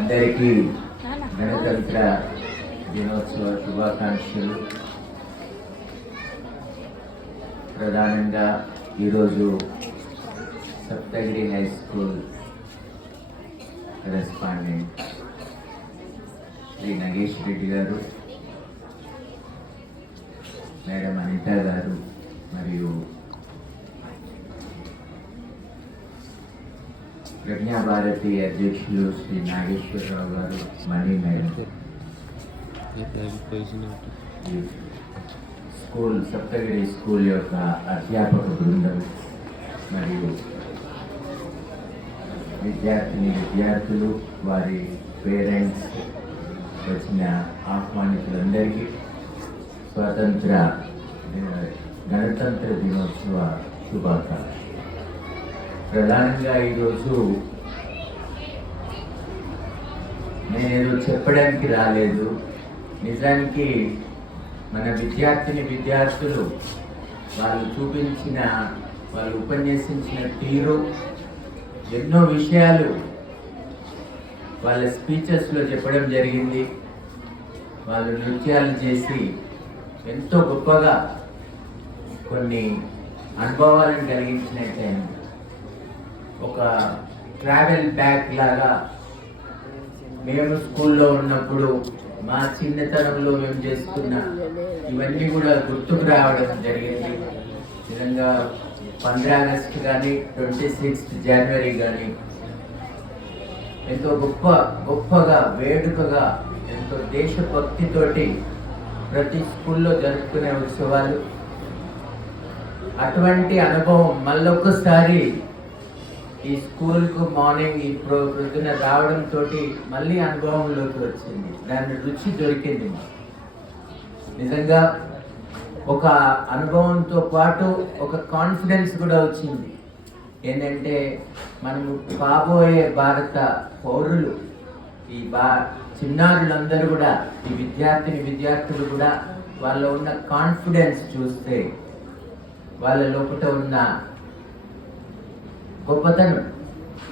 అందరికీ గణతంత్ర దినోత్సవ శుభాకాంక్షలు. ప్రధానంగా ఈరోజు Saptagiri high school correspondent Shri Nagesh Reddy గారు, మేడం అనిత గారు మరియు ప్రజ్ఞాభారతి అధ్యక్షులు శ్రీ నాగేశ్వరరావు గారు, మణి మేడం, స్కూల్ సప్తగిరి స్కూల్ యొక్క అధ్యాపక బృందం మరియు విద్యార్థులు, వారి పేరెంట్స్, వచ్చిన ఆహ్వానితులందరికీ గణతంత్ర దినోత్సవ శుభాకాంక్షలు. ప్రధానంగా ఈరోజు నేనేదో చెప్పడానికి రాలేదు. నిజానికి మన విద్యార్థులు వాళ్ళు ఉపన్యసించిన తీరు, ఎన్నో విషయాలు వాళ్ళ స్పీచెస్లో చెప్పడం జరిగింది. వాళ్ళు నృత్యాలు చేసి ఎంతో గొప్పగా కొన్ని అనుభవాలను కలిగించినట్టయింది. ఒక ట్రావెల్ బ్యాగ్ లాగా మేము స్కూల్లో ఉన్నప్పుడు మా చిన్నతనంలో మేము చేసుకున్న ఇవన్నీ కూడా గుర్తుకు రావడం జరిగింది. నిజంగా 15 ఆగస్టు కానీ 26 జనవరి కానీ ఎంతో గొప్పగా వేడుకగా ఎంతో దేశభక్తితోటి ప్రతి స్కూల్లో జరుపుకునే ఉత్సవాలు. అటువంటి అనుభవం మళ్ళొక్కసారి ఈ స్కూల్కు మార్నింగ్ ఈ ప్రొద్దున రావడంతో మళ్ళీ అనుభవంలోకి వచ్చింది. దాని రుచి దొరికింది. నిజంగా ఒక అనుభవంతో పాటు ఒక కాన్ఫిడెన్స్ కూడా వచ్చింది. ఏంటంటే మనము కాబోయే భారత పౌరులు, ఈ చిన్నారులందరూ కూడా, ఈ విద్యార్థులు కూడా వాళ్ళ ఉన్న కాన్ఫిడెన్స్ చూస్తే, వాళ్ళ లోపల ఉన్న గొప్పతనం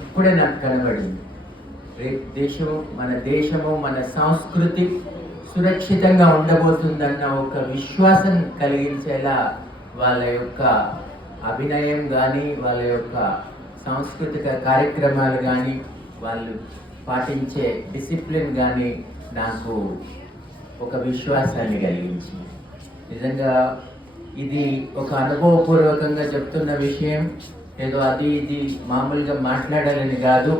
ఇప్పుడే నాకు కనబడింది. మన దేశము మన సంస్కృతి సురక్షితంగా ఉండబోతుందన్న ఒక విశ్వాసం కలిగించేలా వాళ్ళ యొక్క అభినయం కానీ, వాళ్ళ యొక్క సాంస్కృతిక కార్యక్రమాలు కానీ, వాళ్ళు పాటించే డిసిప్లిన్ కానీ నాకు ఒక విశ్వాసాన్ని కలిగించింది. నిజంగా ఇది ఒక అనుభవపూర్వకంగా చెప్తున్న విషయం. ఏదో అది ఇది మామూలుగా మాట్లాడాలని కాదు,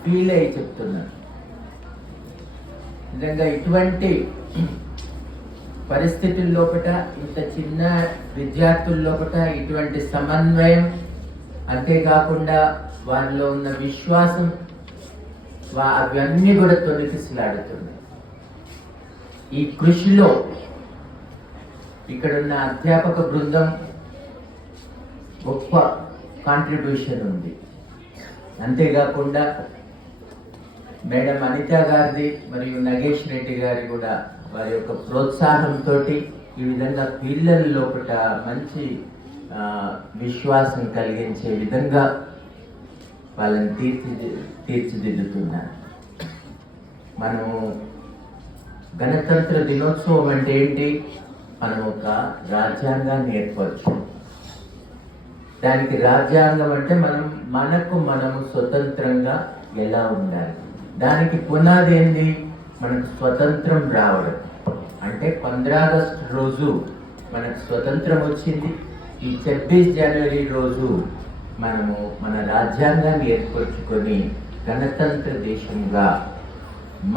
ఫీల్ అయ్యి చెప్తున్నాను. నిజంగా ఇటువంటి పరిస్థితుల్లోపట, ఇంత చిన్న విద్యార్థుల్లోపట ఇటువంటి సమన్వయం, అంతేకాకుండా వారిలో ఉన్న విశ్వాసం, అవన్నీ కూడా తొలగిసలాడుతున్నాయి. ఈ కృషిలో ఇక్కడున్న అధ్యాపక బృందం గొప్ప కాంట్రిబ్యూషన్ ఉంది. అంతేకాకుండా మేడం అనిత గారిది మరియు నగేష్ రెడ్డి గారి కూడా వారి యొక్క ప్రోత్సాహంతో ఈ విధంగా పిల్లల లోపల మంచి విశ్వాసం కలిగించే విధంగా వాళ్ళని తీర్చిదిద్దుతున్నారు. మనము గణతంత్ర దినోత్సవం అంటే ఏంటి? మనం ఒక రాజ్యాంగాన్ని ఏర్పరచు. దానికి రాజ్యాంగం అంటే మనము స్వతంత్రంగా ఎలా ఉండాలి. దానికి పునాది ఏంది? మనకు స్వతంత్రం రావడం. అంటే 15 ఆగస్టు రోజు మనకు స్వతంత్రం వచ్చింది. ఈ 26 జనవరి రోజు మనము మన రాజ్యాంగాన్ని ఏర్పరచుకొని గణతంత్ర దేశంగా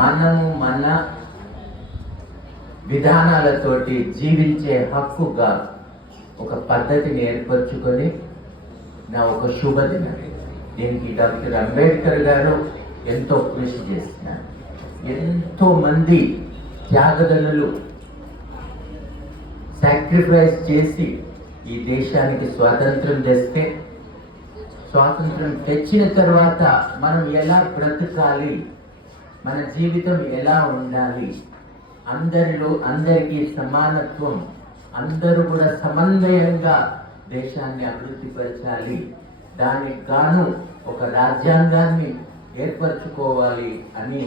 మనము మన విధానాలతోటి జీవించే హక్కుగా ఒక పద్ధతిని ఏర్పరచుకొని ఒక శుభదినం. దీనికి డాక్టర్ అంబేద్కర్ గారు ఎంతో కృషి చేస్తున్నారు. ఎంతో మంది త్యాగదనులు సాక్రిఫైస్ చేసి ఈ దేశానికి స్వాతంత్రం తెచ్చిన తర్వాత మనం ఎలా బ్రతకాలి, మన జీవితం ఎలా ఉండాలి, అందరికీ సమానత్వం, అందరూ కూడా సమన్వయంగా దేశాన్ని అభివృద్ధి పరచాలి. దానికి గాను ఒక రాజ్యాంగాన్ని ఏర్పరచుకోవాలి అని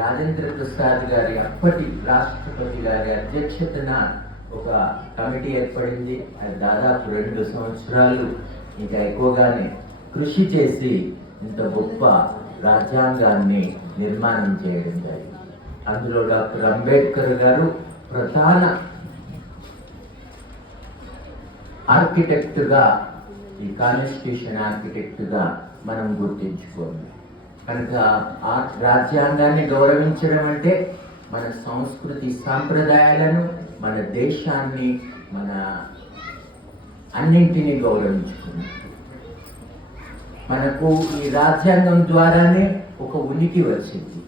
రాజేంద్ర ప్రసాద్ గారి అప్పటి రాష్ట్రపతి గారి అధ్యక్షతన ఒక కమిటీ ఏర్పడింది. అది దాదాపు 2 సంవత్సరాలు ఇంకా ఎక్కువగానే కృషి చేసి ఇంత గొప్ప రాజ్యాంగాన్ని నిర్మాణం చేయడం జరిగింది. అందులో డాక్టర్ అంబేద్కర్ గారు ప్రధాన ఆర్కిటెక్ట్గా, ఈ కాన్స్టిట్యూషన్ ఆర్కిటెక్ట్గా మనం గుర్తించుకోవాలి. కనుక ఆ రాజ్యాంగాన్ని గౌరవించడం అంటే మన సంస్కృతి సాంప్రదాయాలను, మన దేశాన్ని, మన అన్నింటినీ గౌరవించుకున్నాం. మనకు ఈ రాజ్యాంగం ద్వారానే ఒక ఉనికి వచ్చింది.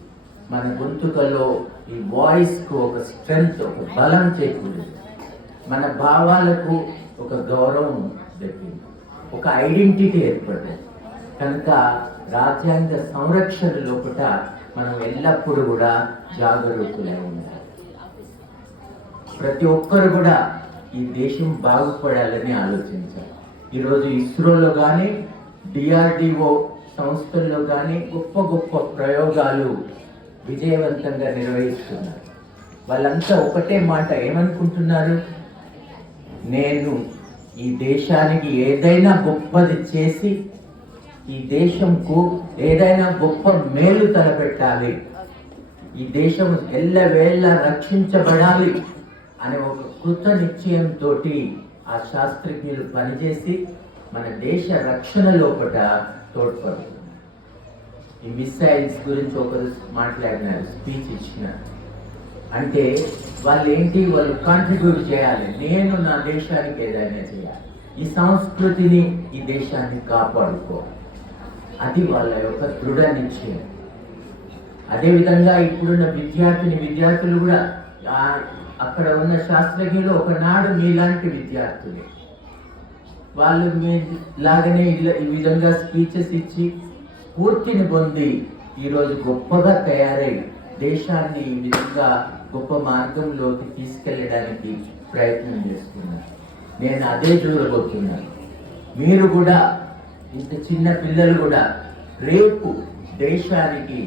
మన గొంతుకలో ఈ వాయిస్కు ఒక స్ట్రెంగ్త్, ఒక బలం చేకూరింది. మన భావాలకు ఒక గౌరవం దక్కింది, ఒక ఐడెంటిటీ ఏర్పడింది. కనుక రాజ్యాంగ సంరక్షణ లోపల మనం ఎల్లప్పుడూ కూడా జాగరూకులై ఉండాలి. ప్రతి ఒక్కరు కూడా ఈ దేశం బాగుపడాలని ఆలోచించాలి. ఈరోజు ఇస్రోలో కానీ, DRDO సంస్థల్లో కానీ గొప్ప గొప్ప ప్రయోగాలు విజయవంతంగా నిర్వహిస్తున్నారు. వాళ్ళంతా ఒకటే మాట ఏమనుకుంటున్నారు? నేను ఈ దేశానికి ఏదైనా గొప్పది చేసి, ఈ దేశంకు ఏదైనా గొప్ప మేలు తలపెట్టాలి, ఈ దేశం ఎల్లవేళ రక్షించబడాలి అనే ఒక కృత నిశ్చయంతో ఆ శాస్త్రజ్ఞులు పనిచేసి మన దేశ రక్షణ లోపల తోడ్పడుతుంది. ఈ మిసైల్స్ గురించి ఒకరు మాట్లాడినారు, స్పీచ్ ఇచ్చినారు. అంటే వాళ్ళు కాంట్రిబ్యూట్ చేయాలి, నేను నా దేశానికి ఏదైనా చేయాలి, ఈ సంస్కృతిని, ఈ దేశాన్ని కాపాడుకోవాలి. అది వాళ్ళ యొక్క దృఢ నిశ్చయం. అదేవిధంగా ఇప్పుడున్న విద్యార్థులు కూడా అక్కడ ఉన్న శాస్త్రజ్ఞులు ఒకనాడు మీలాంటి విద్యార్థులే. వాళ్ళు మీ లాగానే ఈ విధంగా స్పీచెస్ ఇచ్చి స్ఫూర్తిని పొంది ఈరోజు గొప్పగా తయారై దేశాన్ని ఈ విధంగా గొప్ప మార్గంలోకి తీసుకెళ్ళడానికి ప్రయత్నం చేస్తున్నారు. నేను అదే చూడబోతున్నాను. మీరు కూడా, ఇంత చిన్న పిల్లలు కూడా రేపు దేశానికి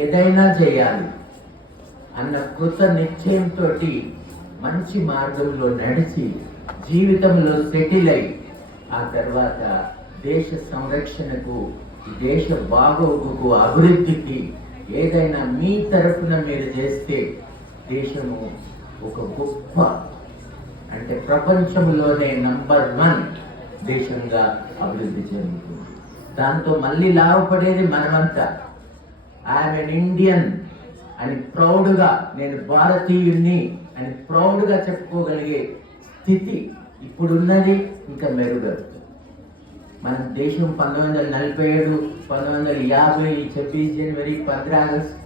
ఏదైనా చేయాలి అన్న కృత నిశ్చయంతో మంచి మార్గంలో నడిచి జీవితంలో సెటిల్ అయి ఆ తర్వాత దేశ సంరక్షణకు, దేశ బాగోగుకు, అభివృద్ధికి ఏదైనా మీ తరఫున మీరు చేస్తే దేశము ఒక గొప్ప, అంటే ప్రపంచంలోనే నంబర్ 1 దేశంగా అభివృద్ధి చెందుతుంది. దాంతో మళ్ళీ లాభపడేది మనమంతా. ఐఎమ్ ఎన్ ఇండియన్ అని ప్రౌడ్గా, నేను భారతీయుణ్ణి అని ప్రౌడ్గా చెప్పుకోగలిగే స్థితి ఇప్పుడున్నది, ఇంకా మెరుగవుతుంది. మన దేశం 1947, 1950, 26 జనవరి, 15 ఆగస్టు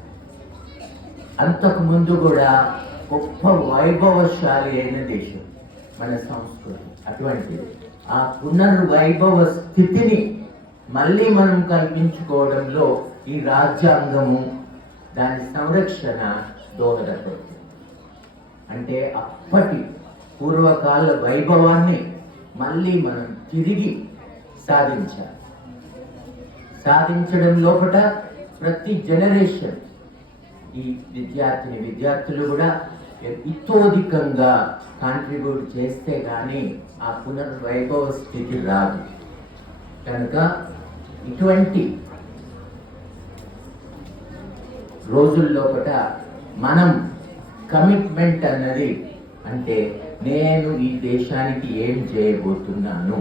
అంతకు ముందు కూడా గొప్ప వైభవశాలి అయిన దేశం మన సంస్కృతి. అటువంటిది ఆ పునర్వైభవ స్థితిని మళ్ళీ మనం కల్పించుకోవడంలో ఈ రాజ్యాంగము, దాని సంరక్షణ దోహదపడుతుంది. అంటే అప్పటి పూర్వకాల వైభవాన్ని మళ్ళీ మనం తిరిగి సాధించడం లోపల ప్రతి జనరేషన్, ఈ విద్యార్థులు కూడా ఇతోధికంగా కాంట్రిబ్యూట్ చేస్తే కానీ ఆ పునర్వైభవ స్థితి రాదు. కనుక ఇటువంటి రోజుల్లోపట మనం కమిట్మెంట్ అన్నది, అంటే నేను ఈ దేశానికి ఏం చేయబోతున్నాను,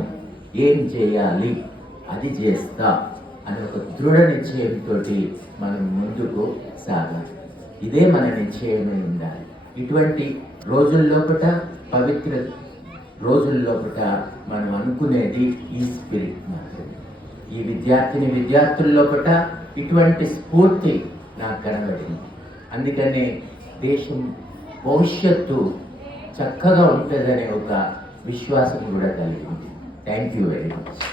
ఏం చేయాలి, అది చేస్తా అని ఒక దృఢ నిశ్చయంతో మనం ముందుకు సాగాలి. ఇదే మన నిశ్చయమై ఉండాలి. ఇటువంటి రోజుల్లోపట, పవిత్ర రోజుల్లోపట మనం అనుకునేది ఈ స్పిరిట్ మాత్రమే. ఈ విద్యార్థుల్లోపట ఇటువంటి స్ఫూర్తి నాకు కనబడింది. అందుకనే దేశం భవిష్యత్తు చక్కగా ఉంటుందనే ఒక విశ్వాసం కూడా కలిగింది. Thank you very much.